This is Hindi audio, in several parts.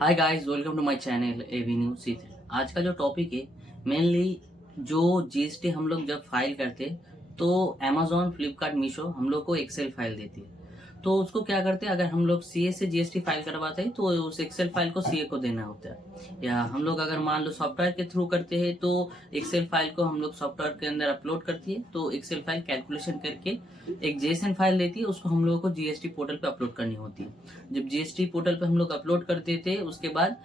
Hi guys, welcome to my channel AV news सीथ। आज का जो टॉपिक है मेनली जो जीएसटी हम लोग जब फाइल करते तो अमेजोन, फ्लिपकार्ट, मीशो हम लोग को एक्सेल फाइल देती है। तो उसको क्या करते हैं, अगर हम लोग सीए से जीएसटी फाइल करवाते हैं तो उस एक्सेल फाइल को सीए को देना होता है। या हम लोग अगर मान लो सॉफ्टवेयर के थ्रू करते हैं तो एक्सेल फाइल को हम लोग सॉफ्टवेयर के अंदर अपलोड करती है, तो एक्सेल फाइल कैलकुलेशन करके एक जेएसएन फाइल देती है, उसको हम लोगों को जीएसटी पोर्टल पे अपलोड करनी होती है। जब जीएसटी पोर्टल पे हम लोग अपलोड कर देते उसके बाद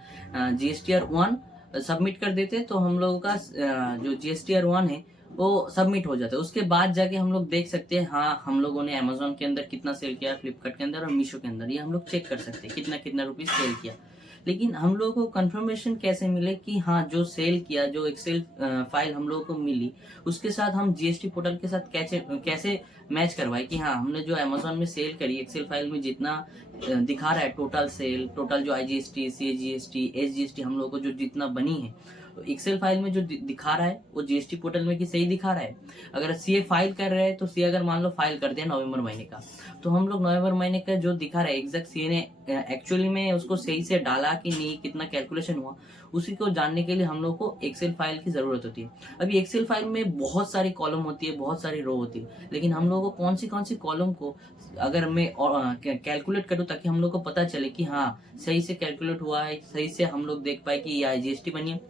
GSTR1 सबमिट कर देते तो हम लोगों का जो GSTR1 है वो सबमिट हो जाता है। उसके बाद जाके हम लोग देख सकते हैं हाँ हम लोगों ने अमेजोन के अंदर कितना सेल किया, फ्लिपकार्ट के अंदर और मीशो के अंदर, ये हम लोग चेक कर सकते हैं कितना कितना रुपीज सेल किया। लेकिन हम लोगों को कंफर्मेशन कैसे मिले कि हाँ जो सेल किया, जो एक्सेल फाइल हम लोगों को मिली, उसके साथ हम जीएसटी पोर्टल के साथ कैसे कैसे मैच करवाए कि हाँ हमने जो अमेजोन में सेल करी एक्सेल फाइल में जितना दिखा रहा है टोटल सेल, टोटल जो IGST, CGST, SGST हम लोगों को जो जितना बनी है, तो एक्सेल फाइल में जो दिखा रहा है वो जीएसटी पोर्टल में कि सही दिखा रहा है। अगर सीए फाइल कर रहे हैं तो सीए अगर मान लो फाइल कर दिया नवंबर महीने का, तो हम लोग नवंबर महीने का जो दिखा रहा है एग्जैक्ट सीए ने एक्चुअली में उसको सही से डाला कि नहीं, कितना कैलकुलेशन हुआ, उसी को जानने के लिए हम लोग को एक्सेल फाइल की जरूरत होती है। अभी एक्सेल फाइल में बहुत सारी कॉलम होती है, बहुत सारी रो होती है, लेकिन हम लोगों को कौन सी कॉलम को अगर मैं कैलकुलेट करूँ ताकि हम लोग को पता चले कि हाँ सही से कैलकुलेट हुआ है, सही से हम लोग देख पाए कि ये IGST बनी है,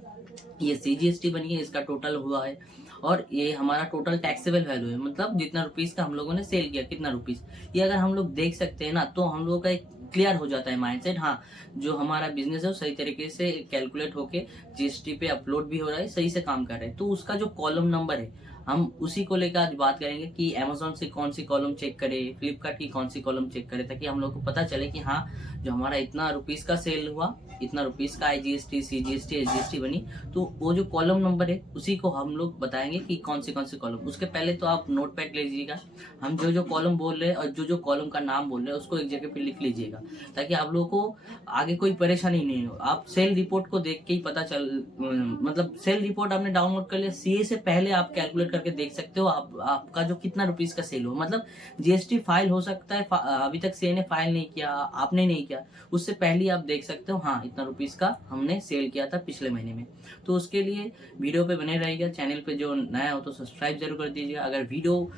ये CGST बनी है, इसका टोटल हुआ है और ये हमारा टोटल टैक्सेबल वैल्यू है, मतलब जितना रुपीस का हम लोगों ने सेल किया, कितना रुपीस, ये अगर हम लोग देख सकते हैं ना तो हम लोगों का एक क्लियर हो जाता है माइंडसेट। हाँ जो हमारा बिजनेस है वो सही तरीके से कैलकुलेट होके जीएसटी पे अपलोड भी हो रहा है, सही से काम कर रहा है। तो उसका जो कॉलम नंबर है हम उसी को लेकर आज बात करेंगे कि अमेजोन से कौन सी कॉलम चेक करे, फ्लिपकार्ट की कौन सी कॉलम चेक करे, ताकि हम लोग को पता चले कि हाँ जो हमारा इतना रुपीस का सेल हुआ, इतना रुपीस का IGST, CGST, SGST बनी, तो वो जो कॉलम नंबर है उसी को हम लोग बताएंगे कि कौन सी कॉलम। उसके पहले तो आप नोट पैड ले लीजिएगा, हम जो जो कॉलम बोल रहे हैं और जो जो कॉलम का नाम बोल रहे हैं उसको एक जगह पे लिख लीजिएगा, ताकि आप लोगों को आगे कोई परेशानी नहीं हो। आप सेल रिपोर्ट को देख के ही पता चल, मतलब सेल रिपोर्ट आपने डाउनलोड कर लिया, सीए से पहले आप कैलकुलेट करके देख सकते हो आपका जो कितना रुपीस का सेल हो। मतलब जीएसटी फाइल हो सकता है अभी तक सीए ने फाइल नहीं किया, आपने नहीं किया, उससे पहले आप देख सकते हो हाँ इतना रुपीस का हमने सेल किया था पिछले महीने में। तो उसके लिए वीडियो पे बने रहिएगा, चैनल पे जो नया हो तो सब्सक्राइब जरूर कर दीजिएगा, अगर वीडियो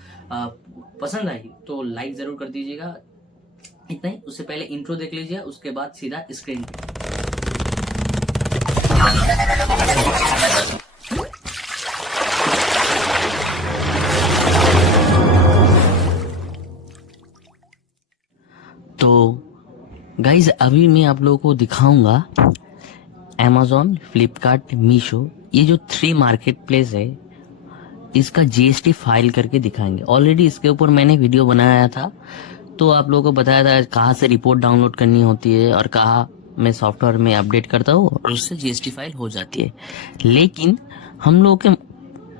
पसंद आई तो लाइक जरूर कर दीजिएगा। इतना ही, उससे पहले इंट्रो देख लीजिए, उसके बाद सीधा स्क्रीन पे। तो गाइज अभी मैं आप लोगों को दिखाऊंगा अमेजोन, फ्लिपकार्ट, मीशो, ये जो 3 मार्केट प्लेस है इसका जीएसटी फाइल करके दिखाएंगे। ऑलरेडी इसके ऊपर मैंने वीडियो बनाया था, तो आप लोगों को बताया था कहाँ से रिपोर्ट डाउनलोड करनी होती है और कहाँ मैं सॉफ्टवेयर में अपडेट करता हूँ और उससे जीएसटी फाइल हो जाती है। लेकिन हम लोगों के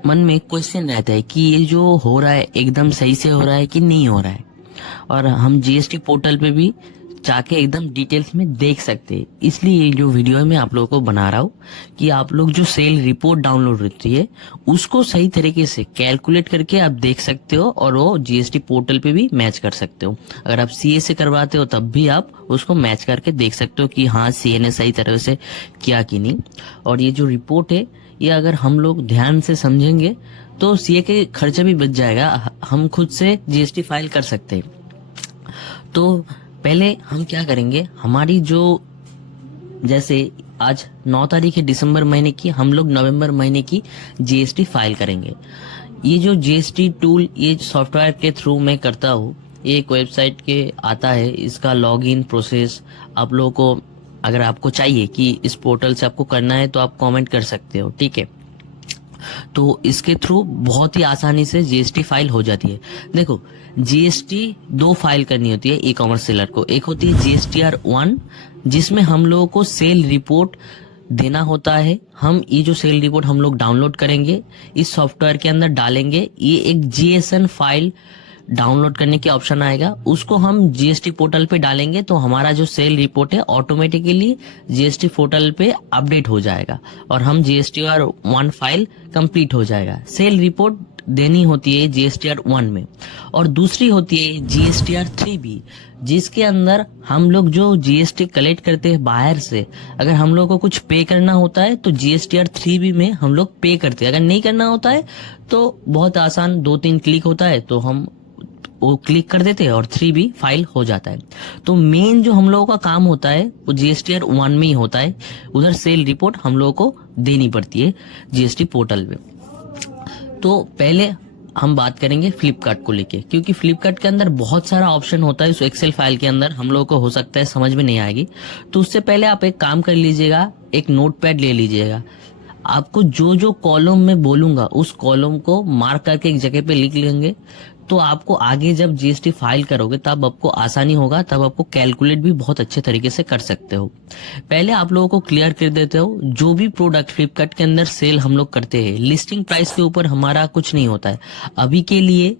मन में क्वेश्चन रहता है कि ये जो हो रहा है एकदम सही से हो रहा है कि नहीं हो रहा है, और हम जीएसटी पोर्टल पे भी जाके एकदम डिटेल्स में देख सकते हैं। इसलिए ये जो वीडियो है मैं आप लोगों को बना रहा हूँ कि आप लोग जो सेल रिपोर्ट डाउनलोड होती है उसको सही तरीके से कैलकुलेट करके आप देख सकते हो और वो जीएसटी पोर्टल पे भी मैच कर सकते हो। अगर आप सीए से करवाते हो तब भी आप उसको मैच करके देख सकते हो कि हाँ सीए ने सही तरह से किया कि नहीं। और ये जो रिपोर्ट है ये अगर हम लोग ध्यान से समझेंगे तो सीए के खर्चा भी बच जाएगा, हम खुद से जीएसटी फाइल कर सकते हैं। तो पहले हम क्या करेंगे, हमारी जो जैसे आज 9 तारीख है दिसंबर महीने की, हम लोग नवंबर महीने की जीएसटी फाइल करेंगे। ये जो जीएसटी टूल, ये सॉफ्टवेयर के थ्रू मैं करता हूँ, ये एक वेबसाइट के आता है, इसका लॉगिन प्रोसेस आप लोगों को अगर आपको चाहिए कि इस पोर्टल से आपको करना है तो आप कमेंट कर सकते हो, ठीक है। तो इसके थ्रू बहुत ही आसानी से जीएसटी फाइल हो जाती है। देखो जीएसटी 2 फाइल करनी होती है ई कॉमर्स सेलर को, एक होती है GSTR1 जिसमें हम लोगों को सेल रिपोर्ट देना होता है। हम ये जो सेल रिपोर्ट हम लोग डाउनलोड करेंगे, इस सॉफ्टवेयर के अंदर डालेंगे, ये एक जीएसएन फाइल डाउनलोड करने की ऑप्शन आएगा, उसको हम जीएसटी पोर्टल पे डालेंगे तो हमारा जो सेल रिपोर्ट है ऑटोमेटिकली जीएसटी पोर्टल पे अपडेट हो जाएगा और हम GSTR1 फाइल कंप्लीट हो जाएगा। सेल रिपोर्ट देनी होती है GSTR 1 में, और दूसरी होती है GSTR 3B, जिसके अंदर हम लोग जो GST कलेक्ट करते हैं बाहर से, अगर हम लोग को कुछ पे करना होता है तो GSTR 3B में हम लोग पे करते हैं, अगर नहीं करना होता है तो बहुत आसान 2-3 क्लिक होता है तो हम वो क्लिक कर देते हैं और 3B फाइल हो जाता है। तो मेन जो हम लोगों का काम होता है वो GSTR 1 में ही होता है, उधर सेल रिपोर्ट हम लोगों को देनी पड़ती है GST पोर्टल में। तो पहले हम बात करेंगे फ्लिपकार्ट को लेके, क्योंकि फ्लिपकार्ट के अंदर बहुत सारा ऑप्शन होता है, उस एक्सेल फाइल के अंदर हम लोगों को हो सकता है समझ में नहीं आएगी। तो उससे पहले आप एक काम कर लीजिएगा, एक नोटपैड ले लीजिएगा, आपको जो जो कॉलम में बोलूंगा उस कॉलम को मार्क करके एक जगह पे लिख लेंगे, तो आपको आगे जब GST फाइल करोगे तब आपको आसानी होगा, तब आपको कैलकुलेट भी बहुत अच्छे तरीके से कर सकते हो। पहले आप लोगों को क्लियर कर देते हो, जो भी प्रोडक्ट फ्लिपकार्ट के अंदर सेल हम लोग करते हैं, लिस्टिंग प्राइस के ऊपर हमारा कुछ नहीं होता है। अभी के लिए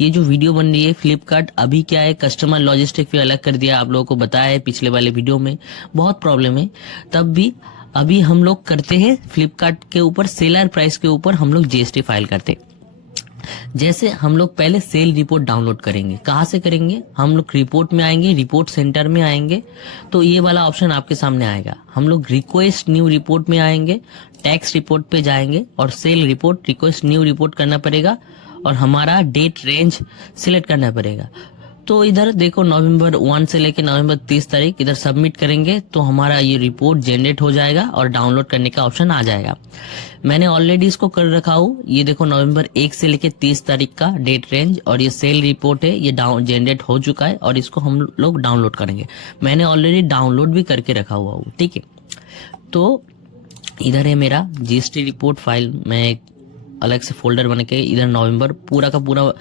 ये जो वीडियो बन रही है, फ्लिपकार्ट अभी क्या है, कस्टमर लॉजिस्टिक भी अलग कर दिया, आप लोगों को बताया है पिछले वाले वीडियो में, बहुत प्रॉब्लम है। तब भी अभी हम लोग करते हैं फ्लिपकार्ट के ऊपर सेलर प्राइस के ऊपर हम लोग GST फाइल करते हैं। जैसे हम लोग पहले सेल रिपोर्ट डाउनलोड करेंगे, कहाँ से करेंगे, हम लोग रिपोर्ट में आएंगे, रिपोर्ट सेंटर में आएंगे, तो ये वाला ऑप्शन आपके सामने आएगा। हम लोग रिक्वेस्ट न्यू रिपोर्ट में आएंगे, टैक्स रिपोर्ट पे जाएंगे और sale report request new report करना पड़ेगा और हमारा डेट रेंज सिलेक्ट करना पड़ेगा। तो इधर देखो नवंबर 1 से लेकर नवंबर 30 तारीख इधर सबमिट करेंगे तो हमारा ये रिपोर्ट जनरेट हो जाएगा और डाउनलोड करने का ऑप्शन आ जाएगा। मैंने ऑलरेडी इसको कर रखा हूँ, ये देखो नवंबर 1 से लेकर 30 तारीख का डेट रेंज और ये सेल रिपोर्ट है, ये जनरेट हो चुका है और इसको हम लोग डाउनलोड करेंगे। मैंने ऑलरेडी डाउनलोड भी करके रखा हुआ हूँ, ठीक है। तो इधर है मेरा GST रिपोर्ट फाइल, मैं एक अलग से फोल्डर बना के इधर नवंबर पूरा का पूरा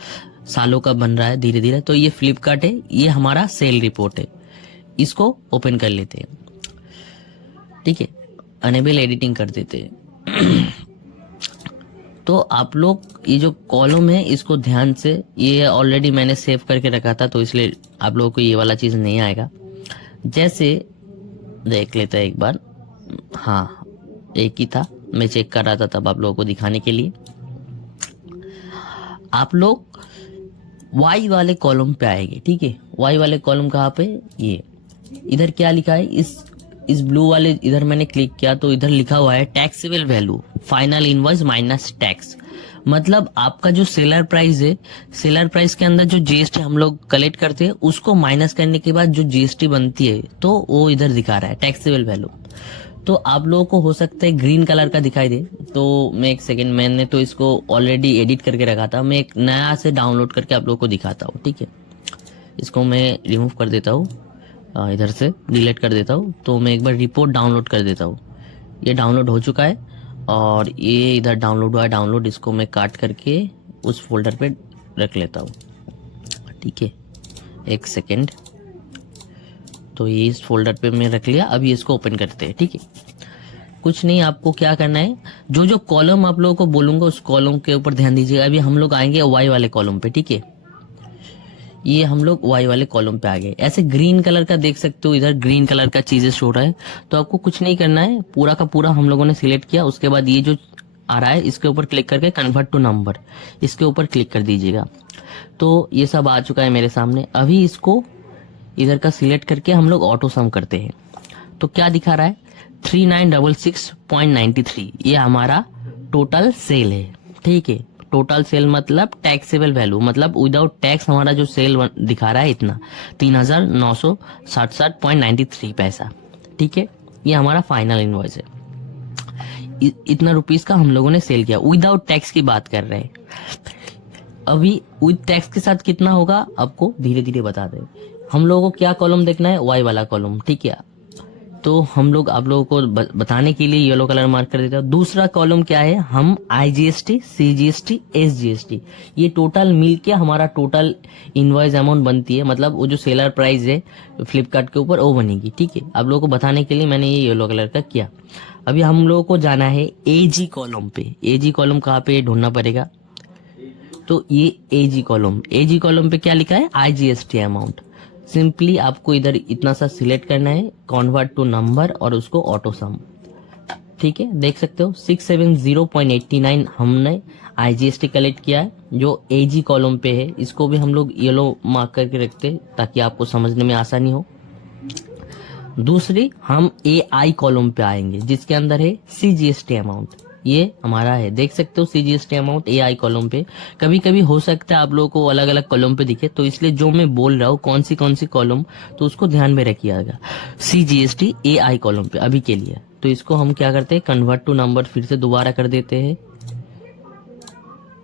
सालों का बन रहा है धीरे धीरे। तो ये फ्लिपकार्ट है, ये हमारा सेल रिपोर्ट है, इसको ओपन कर लेते हैं, ठीक है। अनेबल एडिटिंग कर देते हैं। तो आप लोग ये जो कॉलम है इसको ध्यान से, ये ऑलरेडी मैंने सेव करके रखा था तो इसलिए आप लोगों को ये वाला चीज नहीं आएगा। जैसे देख लेते हैं एक बार, हाँ एक ही था, मैं चेक कर रहा था तब आप लोगों को दिखाने के लिए। आप लोग Y वाले कॉलम पे आएंगे, ठीक है। Y वाले कॉलम कहाँ पे, ये इधर क्या लिखा है, इस ब्लू वाले इधर मैंने क्लिक किया तो इधर लिखा हुआ है taxable value final invoice minus tax. मतलब आपका जो सेलर प्राइस है, सेलर प्राइस के अंदर जो GST हम लोग कलेक्ट करते हैं उसको माइनस करने के बाद जो GST बनती है तो वो इधर दिखा रहा है टैक्सेबल वैल्यू। तो आप लोगों को हो सकता है ग्रीन कलर का दिखाई दे, तो मैं एक सेकेंड, मैंने तो इसको ऑलरेडी एडिट करके रखा था, मैं एक नया से डाउनलोड करके आप लोगों को दिखाता हूँ, ठीक है। इसको मैं रिमूव कर देता हूँ, इधर से डिलीट कर देता हूँ। तो मैं एक बार रिपोर्ट डाउनलोड कर देता हूँ, ये डाउनलोड हो चुका है और ये इधर डाउनलोड हुआ है डाउनलोड, इसको मैं काट करके उस फोल्डर पे रख लेता हूँ, ठीक है। एक सेकेंड, तो ये इस फोल्डर पे मैं रख लिया। अभी इसको ओपन करते हैं, ठीक है। कुछ नहीं, आपको क्या करना है, जो जो कॉलम आप लोगों को बोलूंगा उस कॉलम के ऊपर ध्यान दीजिएगा। अभी हम लोग आएंगे Y वाले कॉलम पे, ठीक है। ये हम लोग Y वाले कॉलम पे आ गए। ऐसे ग्रीन कलर का देख सकते हो, इधर ग्रीन कलर का चीजें शो रहा है, तो आपको कुछ नहीं करना है, पूरा का पूरा हम लोगों ने सिलेक्ट किया। उसके बाद ये जो आ रहा है इसके ऊपर क्लिक करके कन्वर्ट टू नंबर, इसके ऊपर क्लिक कर दीजिएगा। तो ये सब आ चुका है मेरे सामने। अभी इसको इधर का सिलेक्ट करके हम लोग ऑटो सम करते हैं, तो क्या दिखा रहा है 3966.93, ये हमारा टोटल सेल है, ठीक है। टोटल सेल मतलब टैक्सेबल वैल्यू, मतलब विदाउट टैक्स हमारा जो सेल दिखा रहा है इतना 3967.93 पैसा, ठीक है। ये हमारा फाइनल इनवॉइस है, इतना रुपीस का हम लोगों ने सेल किया, विदाउट टैक्स की बात कर रहे हैं। अभी विद टैक्स के साथ कितना होगा आपको धीरे धीरे बता दे। हम लोगों को क्या कॉलम देखना है, Y वाला कॉलम, ठीक है। तो हम लोग आप लोगों को बताने के लिए येलो कलर मार्क कर देता हूँ। दूसरा कॉलम क्या है, हम IGST, CGST, SGST, ये टोटल मिलके हमारा टोटल इनवॉइस अमाउंट बनती है, मतलब वो जो सेलर प्राइस है फ्लिपकार्ट के ऊपर वो बनेगी, ठीक है। आप लोगों को बताने के लिए मैंने ये येलो कलर का किया। अभी हम लोगों को जाना है AG कॉलम पे। AG कॉलम कहाँ पे ढूंढना पड़ेगा, तो ये AG कॉलम पे क्या लिखा है, IGST अमाउंट। सिंपली आपको इधर इतना सा सिलेक्ट करना है, कन्वर्ट टू नंबर और उसको ऑटो सम, ठीक है, देख सकते हो 670.89 हमने आईजीएसटी कलेक्ट किया है, जो एजी कॉलम पे है। इसको भी हम लोग येलो मार्क करके रखते हैं ताकि आपको समझने में आसानी हो। दूसरी हम एआई कॉलम पे आएंगे जिसके अंदर है सीजीएसटी अमाउंट, ये हमारा है, देख सकते हो सीजीएसटी अमाउंट एआई कॉलम पे। कभी कभी हो सकता है आप लोगों को अलग अलग कॉलम पे दिखे, तो इसलिए जो मैं बोल रहा हूँ कौन सी कॉलम, तो उसको ध्यान में रखिएगा। सीजीएसटी एआई कॉलम पे अभी के लिए, तो इसको हम क्या करते हैं, कन्वर्ट टू नंबर फिर से दोबारा कर देते हैं।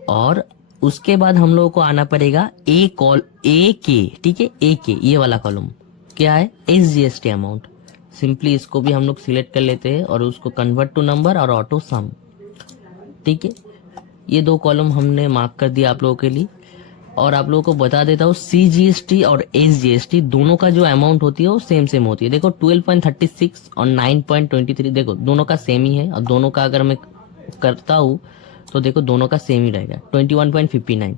और उसके बाद हम लोगों को आना पड़ेगा ए के, ठीक है, ए के ये वाला कॉलम क्या है, एसजीएसटी अमाउंट। सिंपली इसको भी हम लोग सिलेक्ट कर लेते हैं और उसको कन्वर्ट टू नंबर और ऑटो सम, ठीक है। ये दो कॉलम हमने मार्क कर दिया आप लोगों के लिए। और आप लोगों को बता देता हूँ सीजीएसटी और एसजीएसटी दोनों का जो अमाउंट होती है वो सेम होती है। देखो 12.36 और 9.23, देखो दोनों का सेम ही है। और दोनों का अगर मैं करता हूँ तो देखो दोनों का सेम ही रहेगा 21.59।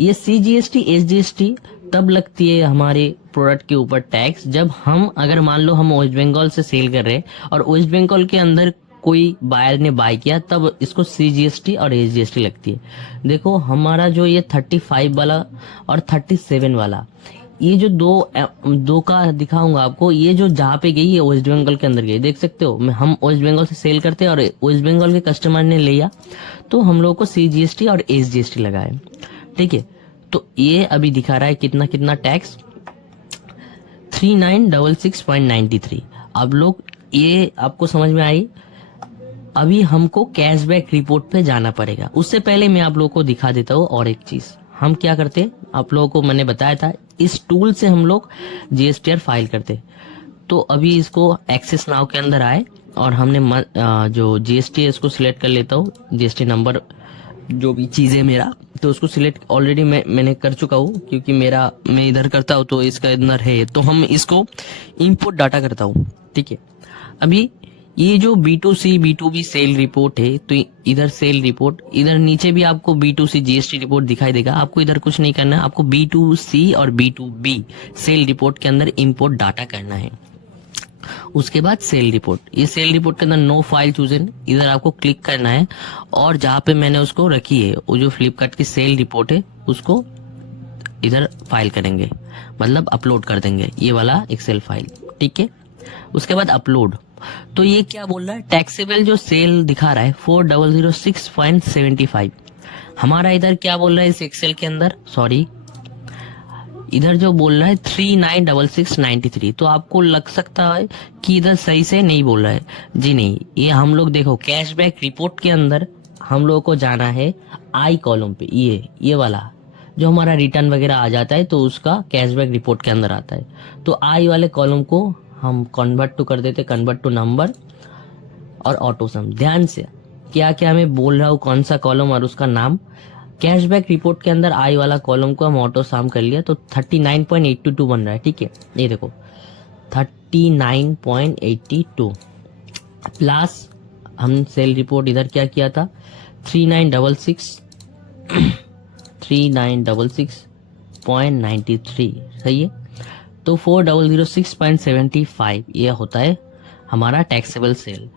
ये सीजीएसटी एसजीएसटी तब लगती है हमारे प्रोडक्ट के ऊपर टैक्स जब हम, अगर मान लो हम वेस्ट बंगाल से सेल कर रहे हैं और वेस्ट बंगाल के अंदर कोई बायर ने बाय किया, तब इसको सीजीएसटी और एसजीएसटी लगती है। देखो हमारा जो ये 35 वाला और 37 वाला, ये जो दो का दिखाऊंगा आपको, ये जो जहाँ पे गई है वेस्ट बंगाल के अंदर गई, देख सकते हो। हम वेस्ट बंगाल से सेल करते हैं और वेस्ट बंगाल के कस्टमर ने लिया तो हम लोगों को सीजीएसटी और एसजीएसटी लगाए, ठीक है। तो ये अभी दिखा रहा है कितना टैक्स, 3966.93। अब लोग ये आपको समझ में आई। अभी हमको कैशबैक रिपोर्ट पे जाना पड़ेगा। उससे पहले मैं आप लोगों को दिखा देता हूँ और एक चीज हम क्या करते, आप लोगों को मैंने बताया था इस टूल से हम लोग जीएसटीआर फाइल करते। तो अभी इसको एक्सेस नाउ के अंदर आए और हमने जो जीएसटी है इसको सिलेक्ट कर लेता हूँ, जीएसटी नंबर जो भी चीज है मेरा, तो उसको सिलेक्ट ऑलरेडी मैंने कर चुका हूँ क्योंकि मैं इधर करता हूँ तो इसका अंदर है। तो हम इसको इंपोर्ट डाटा करता हूँ, ठीक है। अभी ये जो B2C B2B सेल रिपोर्ट है, तो इधर सेल रिपोर्ट, इधर नीचे भी आपको B2C जीएसटी रिपोर्ट दिखाई देगा। आपको इधर कुछ नहीं करना है, आपको B2C और B2B सेल रिपोर्ट के अंदर इंपोर्ट डाटा करना है। उसके बाद सेल रिपोर्ट, ये सेल रिपोर्ट के अंदर नो फाइल चूजन, इधर आपको क्लिक करना है और जहां पे मैंने उसको रखी है वो जो फ्लिपकार्ट की सेल रिपोर्ट है उसको इधर फाइल करेंगे, मतलब अपलोड कर देंगे ये वाला एक्सेल फाइल, ठीक है। उसके बाद अपलोड, तो ये क्या बोल रहा है, टैक्सेबल जो सेल दिखा रहा है 4006.75, हमारा इधर क्या बोल रहा है इस एक्सेल के अंदर, सॉरी इधर जो बोल रहा है 396693। तो आपको लग सकता है कि इधर सही से नहीं बोल रहा है, जी नहीं, ये हम लोग देखो कैशबैक रिपोर्ट के अंदर हम लोगों को जाना है आई कॉलम पे, ये वाला जो हमारा रिटर्न वगैरह आ जाता है तो उसका कैशबैक रिपोर्ट के अंदर आता है। तो आई वाले कॉलम को हम कन्वर्ट टू कर देते, कन्वर्ट टू नंबर और ऑटो सम। ध्यान से क्या क्या मैं बोल रहा हूँ, कौन सा कॉलम और उसका नाम। कैशबैक रिपोर्ट के अंदर आई वाला कॉलम को हम ऑटो सम कर लिया तो 39.82 बन रहा है, ठीक है। ये देखो 39.82 प्लस हम सेल रिपोर्ट इधर क्या किया था 3966.93 सही है। तो 4006.75 ये होता है हमारा टैक्सेबल सेल,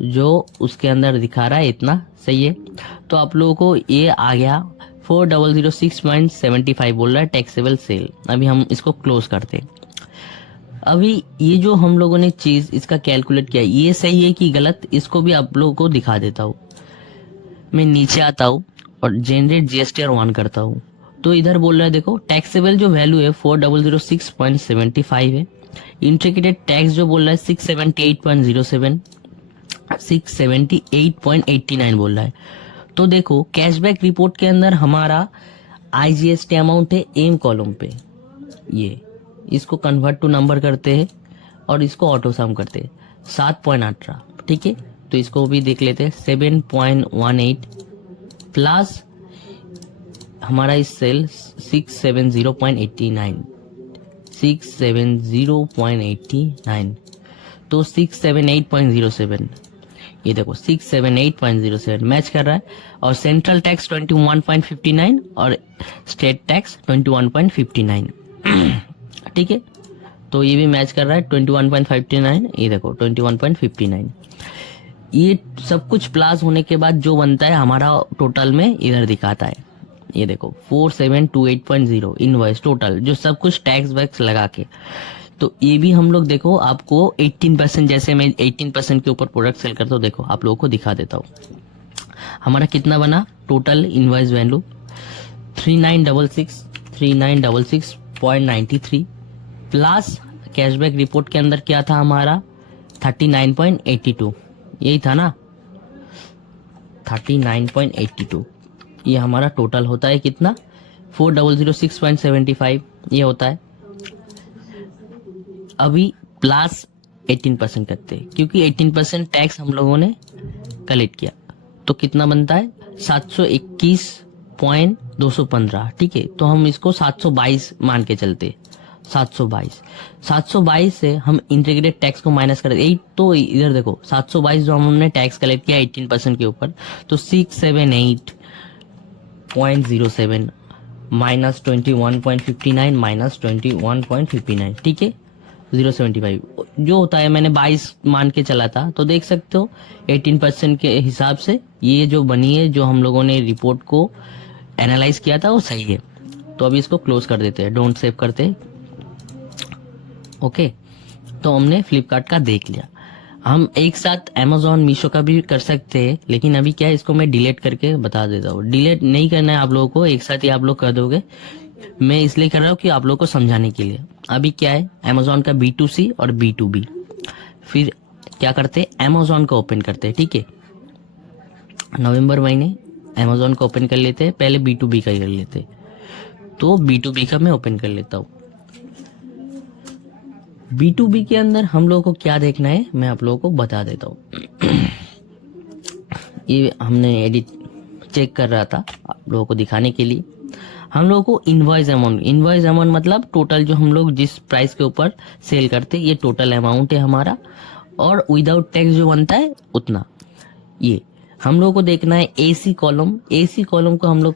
जो उसके अंदर दिखा रहा है इतना, सही है। तो आप लोगों को ये आ गया 4006.75 बोल रहा है टैक्सेबल सेल। अभी हम इसको क्लोज करते हैं। अभी ये जो हम लोगों ने चीज इसका कैलकुलेट किया ये सही है कि गलत, इसको भी आप लोगों को दिखा देता हूँ। मैं नीचे आता हूँ और जनरेट जीएसटीआर 1 करता हूँ, तो इधर बोल रहा है देखो टैक्सेबल जो वैल्यू है 4006.75 है। इंटीग्रेटेड टैक्स जो बोल रहा है 678.07, 678.89 बोल रहा है। तो देखो कैशबैक रिपोर्ट के अंदर हमारा आईजीएसटी अमाउंट है एम कॉलम पे, ये इसको कन्वर्ट टू नंबर करते हैं और इसको ऑटो सम करते हैं 7.18, ठीक है। तो इसको भी देख लेते हैं 7.18 प्लस हमारा इस सेल 670.89, 670.89 तो 678.07, ये देखो 678.07 मैच कर रहा है। और सेंट्रल टैक्स 21.59 और स्टेट टैक्स 21.59 ठीक है। तो ये भी मैच कर रहा है 21.59, ये देखो 21.59। ये सब कुछ प्लस होने के बाद जो बनता है हमारा टोटल में इधर दिखाता है, ये देखो 4728.0 इनवॉइस टोटल, जो सब कुछ टैक्स वैक्स लगा के। तो ये भी हम लोग देखो आपको 18%, जैसे मैं 18% के ऊपर प्रोडक्ट सेल करता हूँ, देखो आप लोगों को दिखा देता हूँ हमारा कितना बना total invoice value 3966.93 plus cashback report के अंदर क्या था हमारा 39.82, यही था ना 39.82, ये हमारा टोटल होता है कितना 4006.75 ये होता है। अभी प्लस 18% करते हैं क्योंकि 18% टैक्स हम लोगों ने कलेक्ट किया, तो कितना बनता है 721.215, ठीक है। तो हम इसको 722 मान के चलते, 722 से हम इंटीग्रेटेड टैक्स को माइनस कर देते, तो इधर देखो 722 जो हमने टैक्स कलेक्ट किया 18% के ऊपर, तो 678.07 माइनस 21.59 माइनस 21.59, ठीक है 075 जो होता है, मैंने 22 मान के चला था, तो देख सकते हो 18% के हिसाब से ये जो बनी है, जो हम लोगों ने रिपोर्ट को एनालाइज किया था वो सही है। तो अभी इसको क्लोज कर देते हैं, डोंट सेव करते, ओके। तो हमने फ्लिपकार्ट का देख लिया, हम एक साथ अमेजोन मीशो का भी कर सकते हैं, लेकिन अभी क्या है इसको मैं डिलीट करके बता देता हूँ। डिलीट नहीं करना है आप लोगों को, एक साथ ही आप लोग कर दोगे, मैं इसलिए कर रहा हूँ कि आप लोगों को समझाने के लिए। अभी क्या है अमेजोन का B2C और B2B, फिर क्या करते हैं अमेजोन को ओपन करते हैं, ठीक है। नवंबर महीने अमेजोन को ओपन कर लेते हैं, पहले B2B का ही कर लेते हैं, तो B2B का मैं ओपन कर लेता हूँ। B2B के अंदर हम लोगों को क्या देखना है मैं आप लोगों को बता देता हूँ। ये हमने एडिट चेक कर रहा था आप लोगों को दिखाने के लिए। हम लोगों को इनवॉइस अमाउंट मतलब टोटल जो हम लोग जिस प्राइस के ऊपर सेल करते ये टोटल अमाउंट है हमारा, और विदाउट टैक्स जो बनता है उतना। ये हम लोगों को देखना है AC कॉलम को हम लोग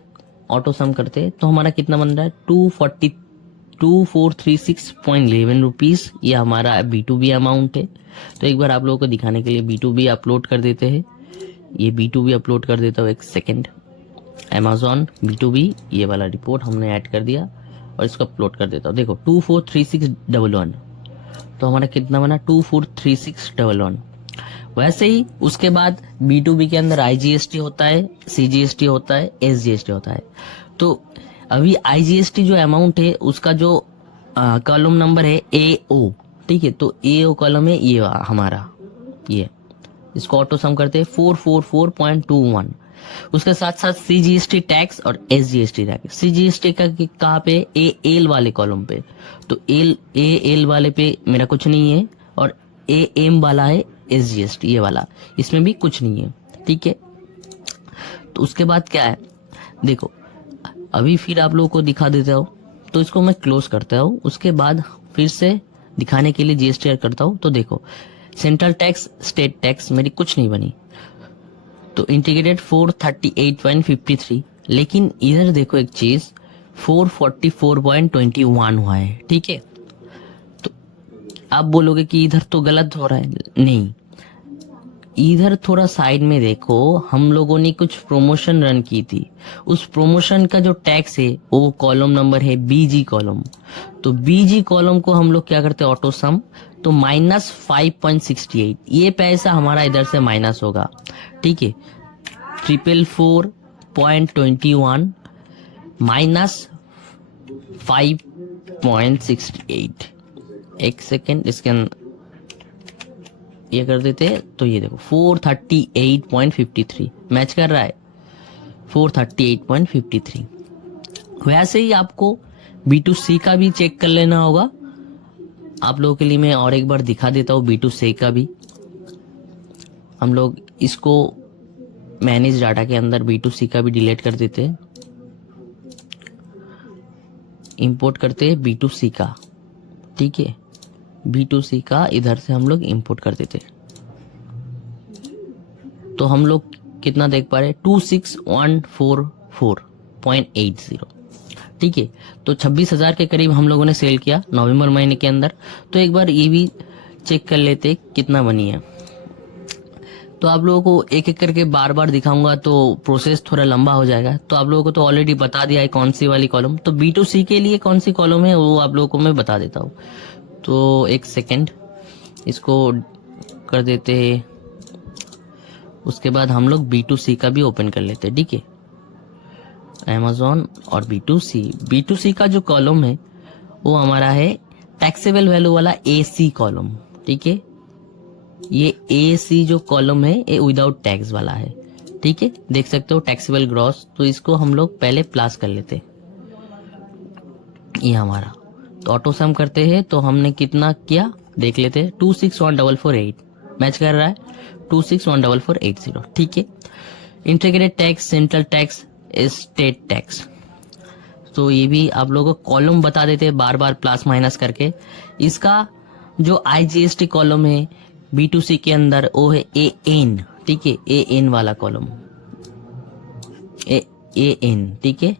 ऑटो सम करते हैं, तो हमारा कितना बन रहा है 2436.11 रुपीज, ये हमारा B2B अमाउंट है। तो एक बार आप लोगों को दिखाने के लिए B2B अपलोड कर देते हैं, ये B2B अपलोड कर देता हूँ, एक सेकेंड। Amazon B2B ये वाला रिपोर्ट हमने ऐड कर दिया और इसको अपलोड कर देता हूँ। देखो 243611, तो हमारा कितना बना 243611। वैसे ही उसके बाद B2B के अंदर IGST होता है, CGST होता है, SGST होता है। तो अभी IGST जो अमाउंट है उसका जो कॉलम नंबर है AO, ठीक है। तो AO कॉलम है ये हमारा, ये इसको ऑटो सम करते हैं 444.21। उसके साथ साथ CGST टैक्स और SGST टैक्स। CGST का कहाँ पे AL वाले कॉलम पे, तो AL वाले पे मेरा कुछ नहीं है, और AM वाला है SGST ये वाला, इसमें भी कुछ नहीं है, ठीक है। तो उसके बाद क्या है देखो, अभी फिर आप लोगों को दिखा देता हूँ, तो इसको मैं क्लोज करता हूँ। उसके बाद फिर से दिखाने के लिए GST ऐड करता हूँ, तो देखो सेंट्रल टैक्स स्टेट टैक्स मेरी कुछ नहीं बनी, तो इंटीग्रेटेड 438.53, लेकिन इधर देखो एक चीज 444.21 हुआ है, ठीक है। तो आप बोलोगे कि इधर तो गलत हो रहा है, नहीं, इधर थोड़ा साइड में देखो, हम लोगों ने कुछ प्रमोशन रन की थी, उस प्रमोशन का जो टैक्स है वो कॉलम नंबर है BG कॉलम। तो BG कॉलम को हम लोग क्या करते हैं ऑटो सम, तो -5.68 ये पैसा हमारा इधर से माइनस होगा, ठीक है। 444.21 माइनस 5.68, एक सेकेंड इसके अंदर ये कर देते हैं, तो ये देखो 438.53 मैच कर रहा है 438.53। वैसे ही आपको B2C का भी चेक कर लेना होगा। आप लोगों के लिए मैं और एक बार दिखा देता हूँ B2C का भी। हम लोग इसको मैनेज डाटा के अंदर B2C का भी डिलीट कर देते हैं, इंपोर्ट करते हैं B2C का, ठीक है। B2C का इधर से हम लोग इंपोर्ट कर देते हैं, तो हम लोग कितना देख पा रहे हैं 26144.80, ठीक है। तो 26,000 के करीब हम लोगों ने सेल किया नवंबर महीने के अंदर। तो एक बार ये भी चेक कर लेते कितना बनी है। तो आप लोगों को एक एक करके बार बार दिखाऊंगा तो प्रोसेस थोड़ा लंबा हो जाएगा। तो आप लोगों को तो ऑलरेडी बता दिया है कौन सी वाली कॉलम। तो B2C के लिए कौन सी कॉलम है वो आप लोगों को मैं बता देता हूँ। तो एक सेकेंड, इसको कर देते हैं। उसके बाद हम लोग B2C का भी ओपन कर लेते हैं, ठीक है। Amazon और B2C का जो कॉलम है वो हमारा है टैक्सेबल वैल्यू वाला AC कॉलम, ठीक है। ये AC जो कॉलम है ये विदाउट टैक्स वाला है, ठीक है। देख सकते हो टैक्सेबल ग्रॉस। तो इसको हम लोग पहले प्लस कर लेते, ये हमारा। तो ऑटो सम करते हैं तो हमने कितना किया देख लेते हैं। 261448 मैच कर रहा है 261480, ठीक है। Integrated tax, central tax, state tax. तो ये भी आप लोगों को कॉलम बता देते हैं बार बार प्लस माइनस करके। इसका जो IGST कॉलम है B2C के अंदर वो है AN, ठीक है। AN वाला कॉलम, AN, ठीक है।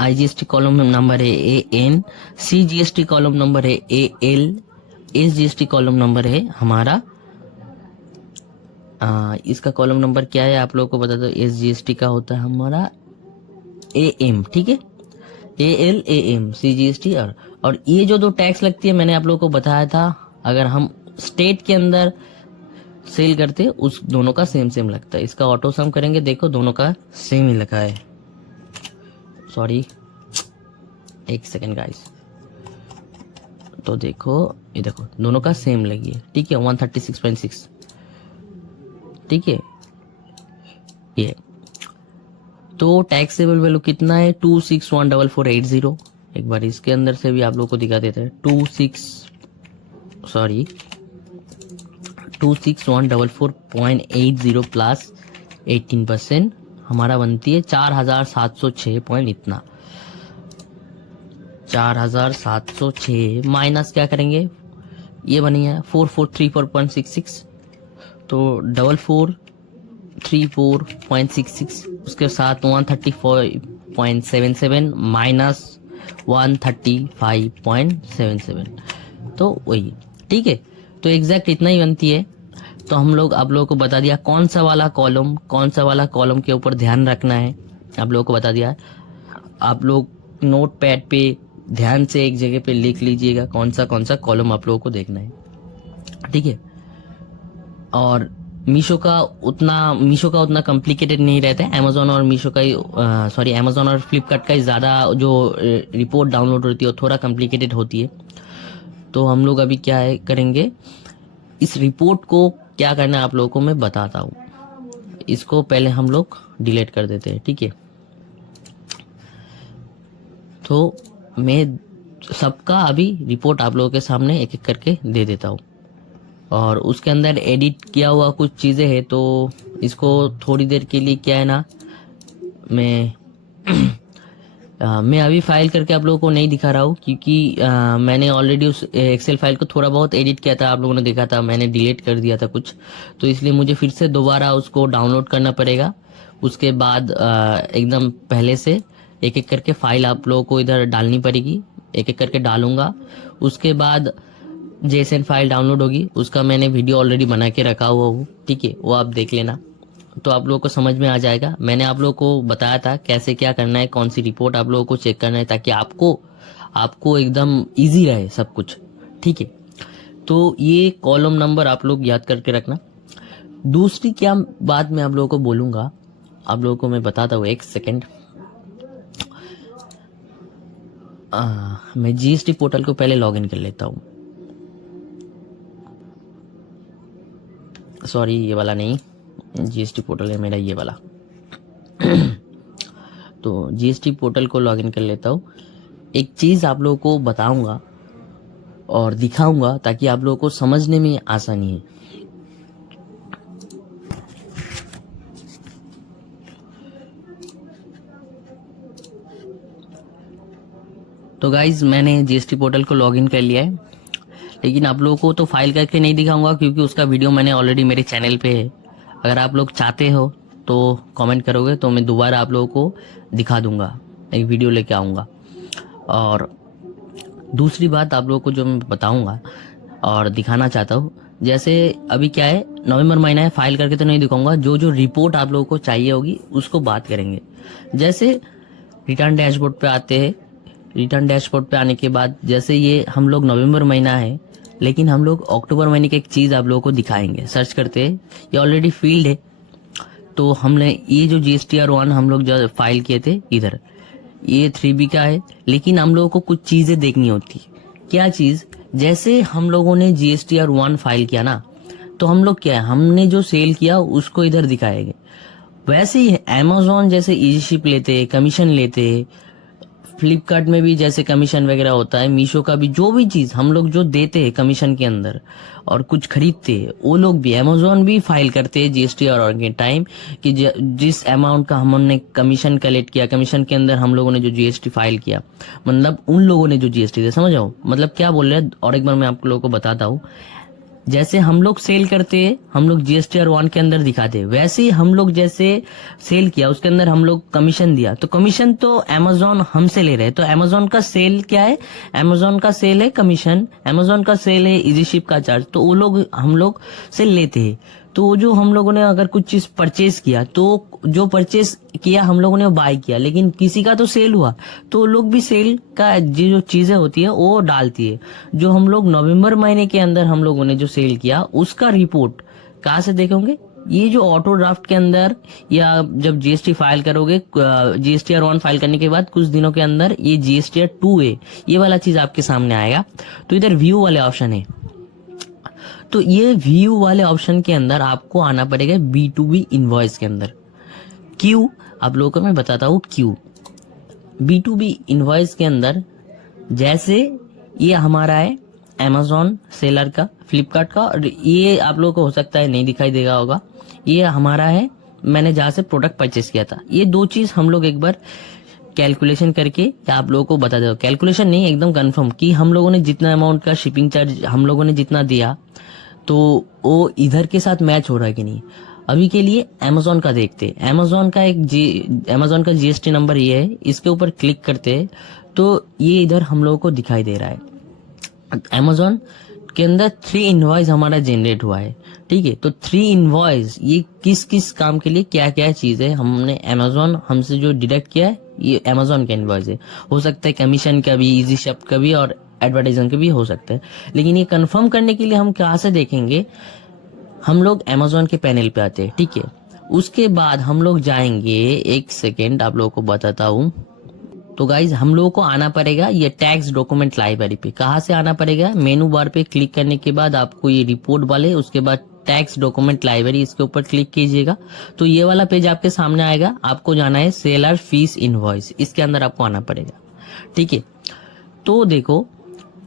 IGST कॉलम नंबर है AN, CGST कॉलम नंबर है AL, SGST कॉलम नंबर है हमारा इसका कॉलम नंबर क्या है आप लोगों को बता दो। SGST का होता है हमारा AM, ठीक है। AL, AM, CGST और ये जो दो टैक्स लगती है मैंने आप लोगों को बताया था, अगर हम स्टेट के अंदर सेल करते उस दोनों का सेम लगता है। इसका ऑटो सम करेंगे, देखो दोनों का सेम ही लिखा है। सॉरी, एक सेकेंड गाइस। तो देखो ये देखो दोनों का सेम लगी है, ठीक है। 136.6, ठीक है। ये तो टैक्सेबल वैल्यू कितना है 26144480। एक बार इसके अंदर से भी आप लोगों को दिखा देते हैं। 261444.80 प्लस 18% हमारा बनती है 4706 पॉइंट इतना। 4706 माइनस क्या करेंगे, ये बनी है 4434.66। तो 4434.66 उसके साथ 134.77 माइनस 135.77, तो वही, ठीक है। तो एग्जैक्ट इतना ही बनती है। तो हम लोग आप लोगों को बता दिया कौन सा वाला कॉलम के ऊपर ध्यान रखना है, आप लोगों को बता दिया। आप लोग नोट पैड पे ध्यान से एक जगह पे लिख लीजिएगा कौन सा कॉलम आप लोगों को देखना है, ठीक है। और मीशो का उतना कॉम्प्लिकेटेड नहीं रहता है। अमेजोन और अमेजोन और फ्लिपकार्ट का ज्यादा जो रिपोर्ट डाउनलोड होती है वो थोड़ा कॉम्प्लिकेटेड होती है। तो हम लोग अभी क्या करेंगे, इस रिपोर्ट को क्या करना है आप लोगों को मैं बताता हूँ। इसको पहले हम लोग डिलीट कर देते हैं, ठीक है। तो मैं सबका अभी रिपोर्ट आप लोगों के सामने एक एक करके दे देता हूँ। और उसके अंदर एडिट किया हुआ कुछ चीज़ें हैं, तो इसको थोड़ी देर के लिए क्या है ना, मैं अभी फाइल करके आप लोगों को नहीं दिखा रहा हूँ, क्योंकि मैंने ऑलरेडी उस एक्सेल फाइल को थोड़ा बहुत एडिट किया था, आप लोगों ने देखा था, मैंने डिलीट कर दिया था कुछ। तो इसलिए मुझे फिर से दोबारा उसको डाउनलोड करना पड़ेगा। उसके बाद एकदम पहले से एक एक करके फाइल आप लोगों को इधर डालनी पड़ेगी, एक एक करके डालूंगा। उसके बाद JSON फाइल डाउनलोड होगी, उसका मैंने वीडियो ऑलरेडी बना के रखा हुआ हूँ, ठीक है। वो आप देख लेना, तो आप लोगों को समझ में आ जाएगा। मैंने आप लोगों को बताया था कैसे क्या करना है, कौन सी रिपोर्ट आप लोगों को चेक करना है, ताकि आपको एकदम इजी रहे सब कुछ, ठीक है। तो ये कॉलम नंबर आप लोग याद करके रखना। दूसरी क्या बात मैं आप लोगों को बोलूंगा, आप लोगों को मैं बताता हूँ, एक सेकेंड। मैं GST पोर्टल को पहले लॉग इन कर लेता हूँ। सॉरी, ये वाला नहीं, GST पोर्टल है मेरा, ये वाला। तो GST पोर्टल को लॉगिन कर लेता हूँ। एक चीज़ आप लोगों को बताऊंगा और दिखाऊंगा ताकि आप लोगों को समझने में आसानी है। तो गाइज मैंने GST पोर्टल को लॉगिन कर लिया है, लेकिन आप लोगों को तो फाइल करके नहीं दिखाऊंगा क्योंकि उसका वीडियो मैंने ऑलरेडी मेरे चैनल पे है। अगर आप लोग चाहते हो तो कमेंट करोगे तो मैं दोबारा आप लोगों को दिखा दूंगा, एक वीडियो लेके आऊँगा। और दूसरी बात आप लोगों को जो मैं बताऊंगा और दिखाना चाहता हूँ, जैसे अभी क्या है, नवंबर महीना है, फाइल करके तो नहीं दिखाऊंगा, जो जो रिपोर्ट आप लोगों को चाहिए होगी उसको बात करेंगे। जैसे रिटर्न डैशबोर्ड पे आते हैं, रिटर्न डैशबोर्ड पे आने के बाद जैसे ये हम लोग नवंबर महीना है, लेकिन हम लोग अक्टूबर महीने की एक चीज आप लोगों को दिखाएंगे। सर्च करते हैं, ये ऑलरेडी फील्ड है, तो हमने ये जो GSTR1 हम लोग जो फाइल किए थे इधर, ये 3B का है, लेकिन हम लोगों को कुछ चीजें देखनी होती है। क्या चीज? जैसे हम लोगों ने GSTR1 फाइल किया ना, तो हम लोग क्या है, हमने जो सेल किया उसको इधर दिखाएंगे। वैसे ही अमेजोन जैसे इजी शिप लेते, कमीशन लेते, फ्लिपकार्ट में भी जैसे कमीशन वगैरह होता है, मीशो का भी जो भी चीज हम लोग जो देते हैं कमीशन के अंदर और कुछ खरीदते हैं, वो लोग भी अमेजोन भी फाइल करते हैं GSTR के टाइम कि जिस अमाउंट का हमने कमीशन कलेक्ट किया, कमीशन के अंदर हम लोगों ने जो GST फाइल किया, मतलब उन लोगों ने जो GST दिया, समझ आओ मतलब क्या बोल रहे हैं। और एक बार मैं आप लोगों को बताता हूँ, जैसे हम लोग सेल करते हैं, हम लोग GSTR1 के अंदर दिखाते हैं, वैसे ही हम लोग जैसे सेल किया उसके अंदर हम लोग कमीशन दिया, तो कमीशन तो अमेजोन हमसे ले रहे हैं, तो अमेजोन का सेल क्या है, अमेजोन का सेल है कमीशन, अमेजोन का सेल है इजी शिप का चार्ज, तो वो लोग हम लोग से लेते हैं। तो वो जो हम लोगों ने अगर कुछ चीज परचेज किया, तो जो परचेज किया हम लोगों ने बाय किया, लेकिन किसी का तो सेल हुआ, तो लोग भी सेल का जो चीजें होती है वो डालती है। जो हम लोग नवंबर महीने के अंदर हम लोगों ने जो सेल किया उसका रिपोर्ट कहाँ से देखेंगे? ये जो ऑटो ड्राफ्ट के अंदर, या जब GST फाइल करोगे, GSTR1 फाइल करने के बाद कुछ दिनों के अंदर ये GSTR2 है, ये वाला चीज आपके सामने आएगा। तो इधर व्यू वाले ऑप्शन है, तो ये व्यू वाले ऑप्शन के अंदर आपको आना पड़ेगा B2B इनवॉइस के अंदर। क्यों? आप लोगों को मैं बताता हूँ क्यों। B2B इनवॉइस के अंदर जैसे ये हमारा है अमेजोन सेलर का, फ्लिपकार्ट का, और ये आप लोगों को हो सकता है नहीं दिखाई देगा होगा, ये हमारा है मैंने जहां से प्रोडक्ट परचेस किया था। ये दो चीज हम लोग एक बार कैलकुलेशन करके आप लोगों को बता दो, कैलकुलेशन नहीं एकदम कंफर्म, कि हम लोगों ने जितना अमाउंट का शिपिंग चार्ज हम लोगों ने जितना दिया, तो वो इधर के साथ मैच हो रहा है कि नहीं। अभी के लिए अमेजोन का देखते, अमेजोन का GST नंबर ये है, इसके ऊपर क्लिक करते हैं तो ये इधर हम लोगों को दिखाई दे रहा है। अमेजोन के अंदर 3 इनवॉइस हमारा जनरेट हुआ है, ठीक है। तो 3 इनवॉइस ये किस किस काम के लिए, क्या क्या चीज है, हमने अमेजोन हमसे जो डिडक्ट किया है, ये अमेजोन का इनवॉइस है। हो सकता है कमीशन का भी, इजी शिप का भी और एडवर्टाइजमेंट के भी हो सकता है, लेकिन ये कंफर्म करने के लिए हम कहाँ से देखेंगे? हम लोग अमेजोन के पैनल पे आते हैं, ठीक है। उसके बाद हम लोग जाएंगे, एक सेकेंड आप लोगों को बताता हूँ। तो गाइज हम लोगों को आना पड़ेगा ये टैक्स डॉक्यूमेंट लाइब्रेरी पे। कहाँ से आना पड़ेगा? मेनू बार पे क्लिक करने के बाद आपको ये रिपोर्ट वाले, उसके बाद टैक्स डॉक्यूमेंट लाइब्रेरी, इसके ऊपर क्लिक कीजिएगा तो ये वाला पेज आपके सामने आएगा। आपको जाना है सेलर फीस इनवॉइस, इसके अंदर आपको आना पड़ेगा, ठीक है। तो देखो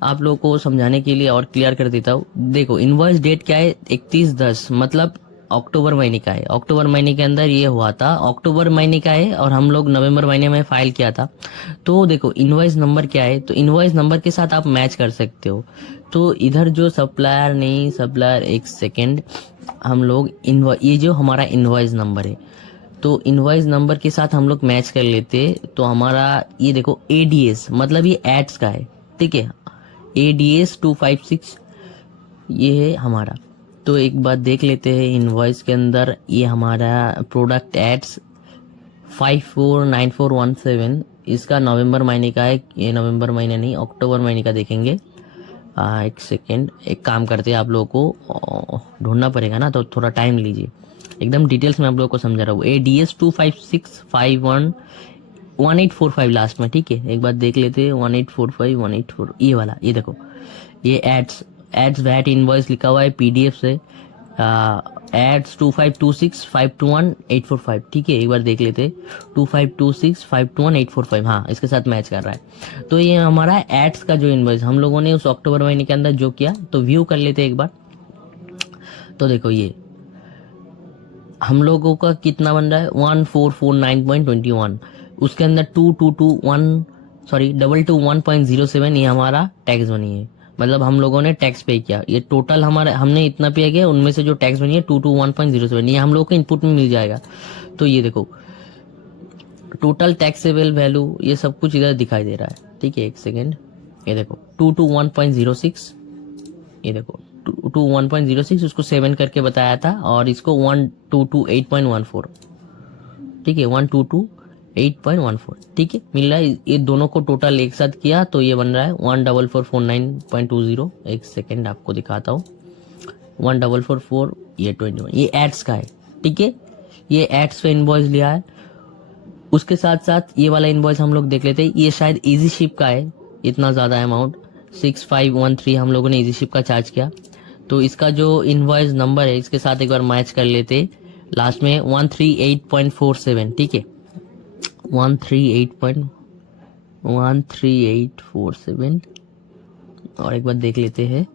आप लोगों को समझाने के लिए और क्लियर कर देता हूँ। देखो इनवॉइस डेट क्या है? 31/10, मतलब अक्टूबर महीने का है। अक्टूबर महीने के अंदर ये हुआ था, अक्टूबर महीने का है, और हम लोग नवंबर महीने में फाइल किया था। तो देखो इनवॉइस नंबर क्या है, तो इनवॉइस नंबर के साथ आप मैच कर सकते हो। तो इधर जो सप्लायर, एक सेकेंड, हम लोग ये जो हमारा इनवॉइस नंबर है, तो इनवॉइस नंबर के साथ हम लोग मैच कर लेते। तो हमारा ये देखो ADS, मतलब ये एड्स का है, ठीक है। ADS 256 ये है हमारा। तो एक बात देख लेते हैं इनवॉइस के अंदर, ये हमारा प्रोडक्ट एड्स 549417, इसका नवंबर महीने का है। ये नवंबर महीने नहीं, अक्टूबर महीने का देखेंगे। एक सेकेंड, एक काम करते हैं, आप लोगों को ढूंढना पड़ेगा ना, तो थोड़ा टाइम लीजिए, एकदम डिटेल्स में आप लोगों को समझा रहा हूँ। ADS 256511845 लास्ट में, ठीक है। एक बार देख लेते हैं 1845184, ये वाला, ये देखो, ये एड्स वैट इनवॉइस लिखा हुआ है PDF से, एड्स 25265218445, ठीक है। एक बार देख लेते 25265218445, हाँ इसके साथ मैच कर रहा है। तो ये हमारा एड्स का जो इनवॉइस हम लोगों ने उस अक्टूबर महीने के अंदर जो किया, तो व्यू कर लेते एक बार। तो देखो ये हम लोगों का कितना बन रहा है, 1449.21, उसके अंदर 221.07 ये हमारा टैक्स बनी है, मतलब हम लोगों ने टैक्स पे किया। ये टोटल हमने इतना पे किया, उनमें से जो टैक्स बनी है 221.07, ये हम लोग को इनपुट में मिल जाएगा। तो ये देखो टोटल टैक्सेबल वैल्यू, ये सब कुछ इधर दिखाई दे रहा है, ठीक है। एक सेकेंड, ये देखो 221.06, ये देखो टू 1.06, उसको 7 करके बताया था, और इसको 122 8.14, ठीक है, 122 8.14, ठीक है, मिल रहा है। ये दोनों को टोटल एक साथ किया तो ये बन रहा है 14449.20। एक सेकेंड आपको दिखाता हूँ, 1444, ये 21, ये एड्स का है, ठीक है, ये एड्स पे इनवॉइस लिया है। उसके साथ साथ ये वाला इनवॉइस हम लोग देख लेते हैं, ये शायद इजी शिप का है, इतना ज्यादा अमाउंट 6513 हम लोगों ने इजी शिप का चार्ज किया। तो इसका जो इनवॉइस नंबर है इसके साथ एक बार मैच कर लेते, लास्ट में 138.47, ठीक है, 138.47, और एक बार देख लेते हैं,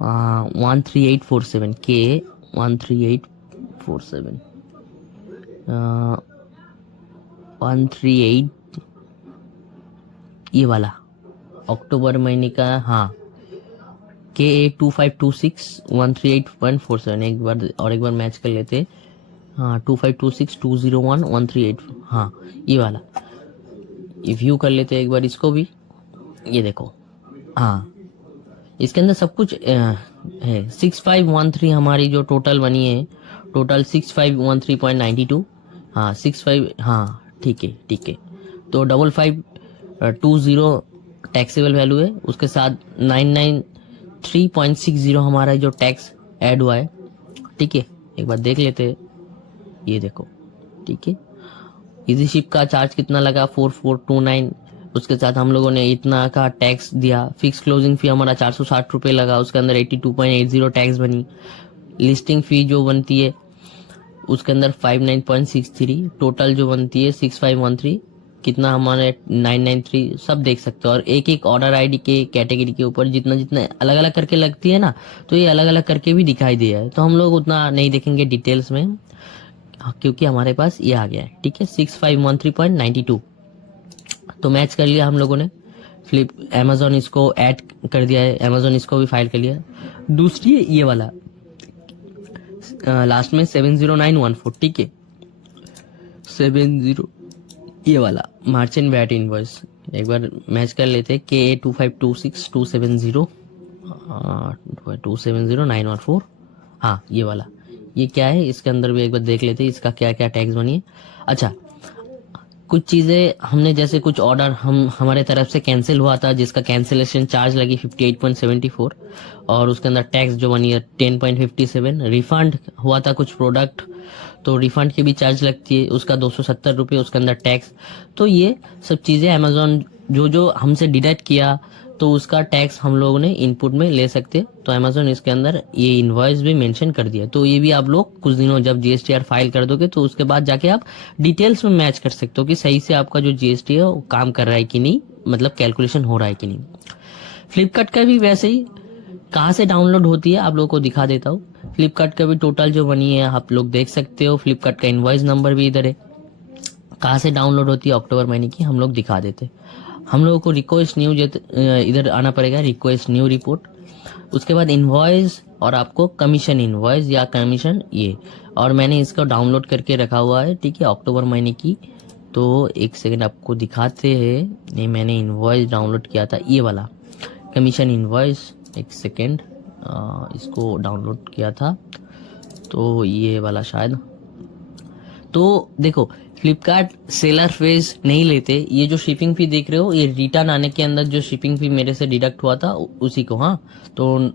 13847 के 13847 138, ये वाला अक्टूबर महीने का, हाँ, के 2526 138.47, एक बार और एक बार मैच कर लेते, हाँ, 2526 201 138, हाँ, ये वाला व्यू कर लेते एक बार इसको भी, ये देखो, हाँ, इसके अंदर सब कुछ है। 6513 हमारी जो टोटल बनी है, टोटल 6513.92, हाँ 65, हाँ ठीक है, ठीक है, तो 5520 टैक्सेबल वैल्यू है, उसके साथ 993.60 हमारा जो टैक्स ऐड हुआ है, ठीक है, एक बार देख लेते हैं, ये देखो, ठीक है, इजी शिप का चार्ज कितना लगा 4429, उसके साथ हम लोगों ने इतना का टैक्स दिया, फिक्स क्लोजिंग फी हमारा 460 रुपये लगा, उसके अंदर 82.80 टैक्स बनी, लिस्टिंग फी जो बनती है उसके अंदर 59.63, टोटल जो बनती है 6513, कितना हमारे 993, सब देख सकते हो। और एक एक ऑर्डर आईडी के कैटेगरी के ऊपर जितना जितना अलग अलग करके लगती है ना, तो ये अलग अलग करके भी दिखाई दिया है, तो हम लोग उतना नहीं देखेंगे डिटेल्स में, क्योंकि हमारे पास ये आ गया है, ठीक है, 6513.92। तो मैच कर लिया हम लोगों ने, अमेजोन इसको ऐड कर दिया है, अमेजोन इसको भी फाइल कर लिया। दूसरी है ये वाला, लास्ट में 70914, ठीक है, 70, ये वाला मार्चेंट वैट इनवॉइस, एक बार मैच कर लेते, के 2526 270 270 हाँ, ये वाला, ये क्या है, इसके अंदर भी एक बार देख लेते इसका क्या क्या टैक्स बनी है। अच्छा, कुछ चीजें हमने, जैसे कुछ ऑर्डर हमारे तरफ से कैंसिल हुआ था, जिसका कैंसिलेशन चार्ज लगी 58.74, और उसके अंदर टैक्स जो बनी है 10.57, रिफंड हुआ था कुछ प्रोडक्ट, तो रिफंड की भी चार्ज लगती है, उसका 270 रुपये, उसके अंदर टैक्स। तो ये सब चीजें अमेजोन जो हमसे डिडक्ट किया, तो उसका टैक्स हम लोगों ने इनपुट में ले सकते, तो अमेजोन इसके अंदर ये इनवॉइस भी मेंशन कर दिया। तो ये भी आप लोग कुछ दिनों जब जीएसटीआर फाइल कर दोगे, तो उसके बाद जाके आप डिटेल्स में मैच कर सकते हो कि सही से आपका जो जीएसटी है वो काम कर रहा है कि नहीं, मतलब कैलकुलेशन हो रहा है कि नहीं। फ्लिपकार्ट का भी वैसे ही, कहाँ से डाउनलोड होती है आप लोगों को दिखा देता हूँ। फ्लिपकार्ट का भी टोटल जो बनी है आप लोग देख सकते हो, फ्लिपकार्ट का इनवॉइस नंबर भी इधर है, कहाँ से डाउनलोड होती है अक्टूबर महीने की हम लोग दिखा देते। हम लोगों को रिक्वेस्ट न्यू इधर आना पड़ेगा, रिक्वेस्ट न्यू रिपोर्ट, उसके बाद इनवॉइस, और आपको कमीशन इनवॉइस या कमीशन ये, और मैंने इसको डाउनलोड करके रखा हुआ है, ठीक है, अक्टूबर महीने की। तो एक सेकंड आपको दिखाते हैं, ये मैंने इनवॉइस डाउनलोड किया था, ये वाला कमीशन इनवॉइस, एक सेकंड, इसको डाउनलोड किया था, तो ये वाला शायद। तो देखो, फ्लिपकार्ट सेलर फेज नहीं लेते, ये जो शिपिंग फी देख रहे हो, ये रिटर्न आने के अंदर जो शिपिंग फी मेरे से डिडक्ट हुआ था उसी को, हाँ, तो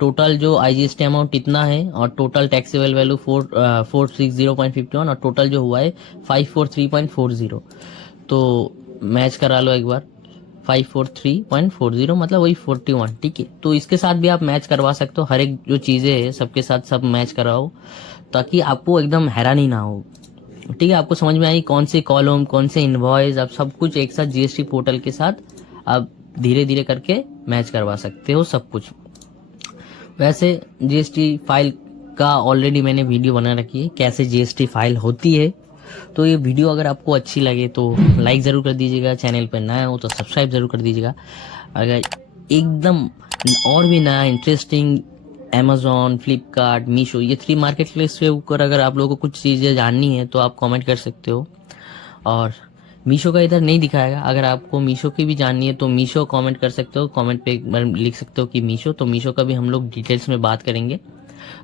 टोटल जो आईजीएसटी अमाउंट इतना है, और टोटल टैक्सेबल वैल्यू 460.51, और टोटल जो हुआ है 543.40। तो मैच करा लो एक बार, 543.40 मतलब वही 41, ठीक है। तो इसके साथ भी आप मैच करवा सकते हो, हर एक जो चीजें है सबके साथ सब मैच कराओ, ताकि आपको एकदम हैरानी ना हो, ठीक है। आपको समझ में आई कौन से कॉलम, कौन से इनवॉइस, आप सब कुछ एक साथ जीएसटी पोर्टल के साथ आप धीरे धीरे करके मैच करवा सकते हो सब कुछ। वैसे जीएसटी फाइल का ऑलरेडी मैंने वीडियो बना रखी है, कैसे जीएसटी फाइल होती है। तो ये वीडियो अगर आपको अच्छी लगे तो लाइक ज़रूर कर दीजिएगा, चैनल पर नया हो तो सब्सक्राइब ज़रूर कर दीजिएगा। अगर एकदम और भी नया इंटरेस्टिंग अमेजोन, फ्लिपकार्ट, मीशो, ये 3 मार्केट प्लेस पे ऊपर अगर आप लोगों को कुछ चीज़ें जाननी है तो आप कमेंट कर सकते हो। और मीशो का इधर नहीं दिखाएगा। अगर आपको मीशो की भी जाननी है तो मीशो कमेंट कर सकते हो, कमेंट पे एक बार लिख सकते हो कि मीशो, तो मीशो का भी हम लोग डिटेल्स में बात करेंगे।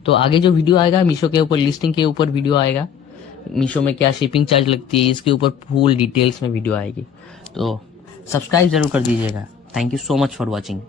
तो आगे जो वीडियो आएगा मीशो के ऊपर, लिस्टिंग के ऊपर वीडियो आएगा, मीशो में क्या शिपिंग चार्ज लगती है इसके ऊपर फुल डिटेल्स में वीडियो आएगी। तो सब्सक्राइब जरूर कर दीजिएगा। Thank you so much for watching.